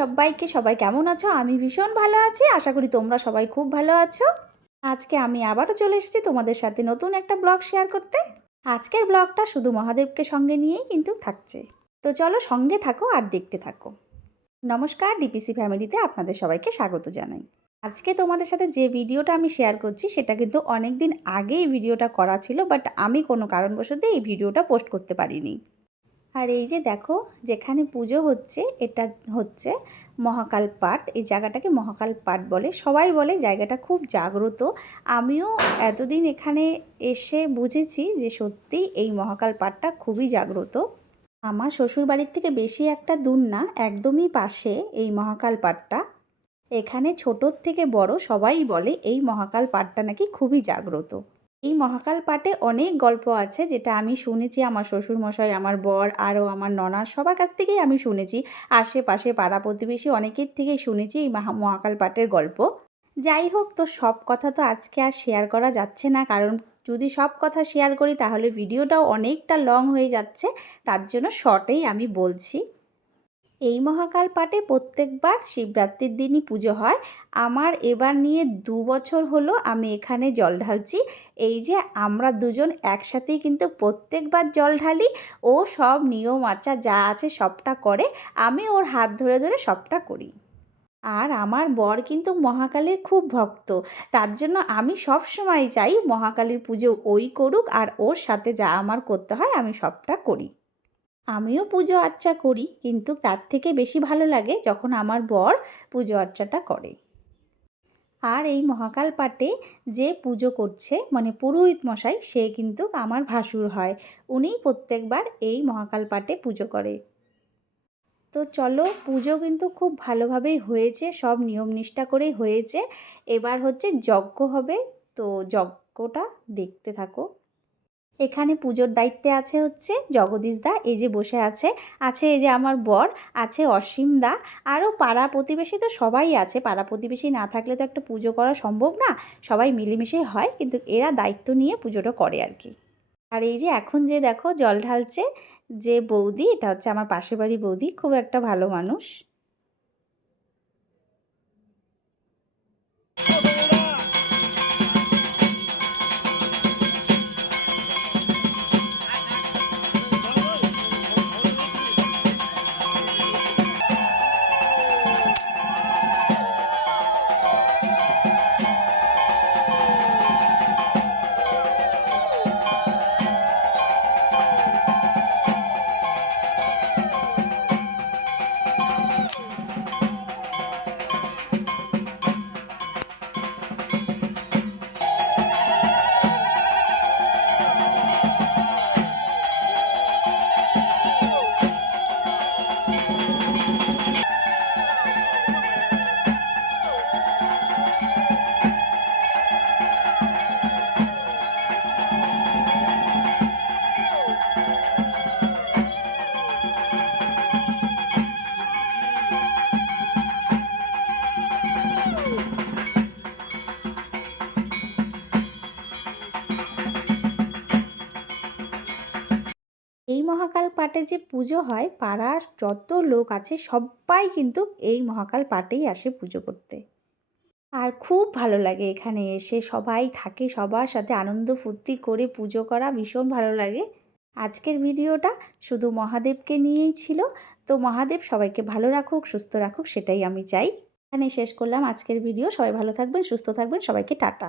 সবাইকে, সবাই কেমন আছো? আমি ভীষণ ভালো আছি। আশা করি তোমরা সবাই খুব ভালো আছো। আজকে আমি আবারও চলে এসেছি তোমাদের সাথে নতুন একটা ব্লগ শেয়ার করতে। আজকের ব্লগটা শুধু মহাদেবকে সঙ্গে নিয়েই কিন্তু থাকছে। তো চলো সঙ্গে থাকো আর দেখতে থাকো। নমস্কার, ডিপিসি ফ্যামিলিতে আপনাদের সবাইকে স্বাগত জানাই। আজকে তোমাদের সাথে যে ভিডিওটা আমি শেয়ার করছি, সেটা কিন্তু অনেক দিন আগেই ভিডিওটা করা ছিল, বাট আমি কোনো কারণবশত এই ভিডিওটা পোস্ট করতে পারিনি। আর এই যে দেখো, যেখানে পুজো হচ্ছে, এটা হচ্ছে মহাকাল পাট এই জায়গাটাকে মহাকাল পাট বলে। সবাই বলে জায়গাটা খুব জাগ্রত। আমিও এতদিন এখানে এসে বুঝেছি যে সত্যি এই মহাকাল পাটটা খুবই জাগ্রত। আমার শ্বশুর বাড়ির থেকে বেশি একটা দূর না, একদমই পাশে এই মহাকাল পাটটা এখানে ছোটোর থেকে বড় সবাই বলে এই মহাকাল পাটটা নাকি খুবই জাগ্রত। এই মহাকাল পাটে অনেক গল্প আছে যেটা আমি শুনেছি আমার শ্বশুরমশাই, আমার বর আরও আমার ননা সবার কাছ থেকেই আমি শুনেছি। আশেপাশে পাড়া প্রতিবেশী অনেকের থেকেই শুনেছি এই মহা, মহাকাল পাটের গল্প। যাই হোক, তো সব কথা তো আজকে আর শেয়ার করা যাচ্ছে না। কারণ যদি সব কথা শেয়ার করি তাহলে ভিডিওটাও অনেকটা লং হয়ে যাচ্ছে। তার জন্য শর্টেই আমি বলছি। এই মহাকাল পাটে প্রত্যেকবার শিবরাত্রির দিনই পুজো হয়। আমার এবার নিয়ে দু বছর হলো আমি এখানে জল ঢালছি। এই যে আমরা দুজন একসাথেই কিন্তু প্রত্যেকবার জল ঢালি ও সব নিয়ম আচার যা আছে সবটা করে আমি ওর হাত ধরে ধরে সবটা করি। আর আমার বর কিন্তু মহাকালীর খুব ভক্ত। তার জন্য আমি সব সময় চাই মহাকালীর পুজো ওই করুক আর ওর সাথে যা আমার করতে হয় আমি সবটা করি। আমিও পুজো আর্চা করি, কিন্তু তার থেকে বেশি ভালো লাগে যখন আমার বর পুজো আর্চাটা করে। আর এই মহাকাল পাটে যে পুজো করছে মানে পুরোহিত মশাই, সে কিন্তু আমার ভাসুর হয়। উনি প্রত্যেকবার এই মহাকাল পাটে পুজো করে। তো চলো, পুজো কিন্তু খুব ভালোভাবেই হয়েছে, সব নিয়ম নিষ্ঠা করেই হয়েছে। এবার হচ্ছে যজ্ঞ হবে, তো যজ্ঞটা দেখতে থাকো। এখানে পুজোর দায়িত্বে আছে হচ্ছে জগদীশ দা, এই যে বসে আছে আছে এই যে আমার বর, আছে অসীম দা আরও পাড়া প্রতিবেশী তো সবাই আছে, পাড়া প্রতিবেশী না থাকলে তো একটা পুজো করা সম্ভব না, সবাই মিলেমিশে হয়, কিন্তু এরা দায়িত্ব নিয়ে পুজোটা করে আর কি। আর এই যে এখন যে দেখো জল ঢালছে, যে বৌদি, এটা হচ্ছে আমার পাশের বাড়ি বৌদি, খুব একটা ভালো মানুষ। মহাকাল পাটে যে পুজো হয়, পাড়ার যত লোক আছে সবাই কিন্তু এই মহাকাল পাটেই আসে পুজো করতে। আর খুব ভালো লাগে এখানে এসে সবাই থাকে, সবার সাথে আনন্দ ফুর্তি করে পুজো করা ভীষণ ভালো লাগে। আজকের ভিডিওটা শুধু মহাদেবকে নিয়েই ছিল। তো মহাদেব সবাইকে ভালো রাখুক, সুস্থ রাখুক, সেটাই আমি চাই। এখানে শেষ করলাম আজকের ভিডিও। সবাই ভালো থাকবেন, সুস্থ থাকবেন, সবাইকে টাটা।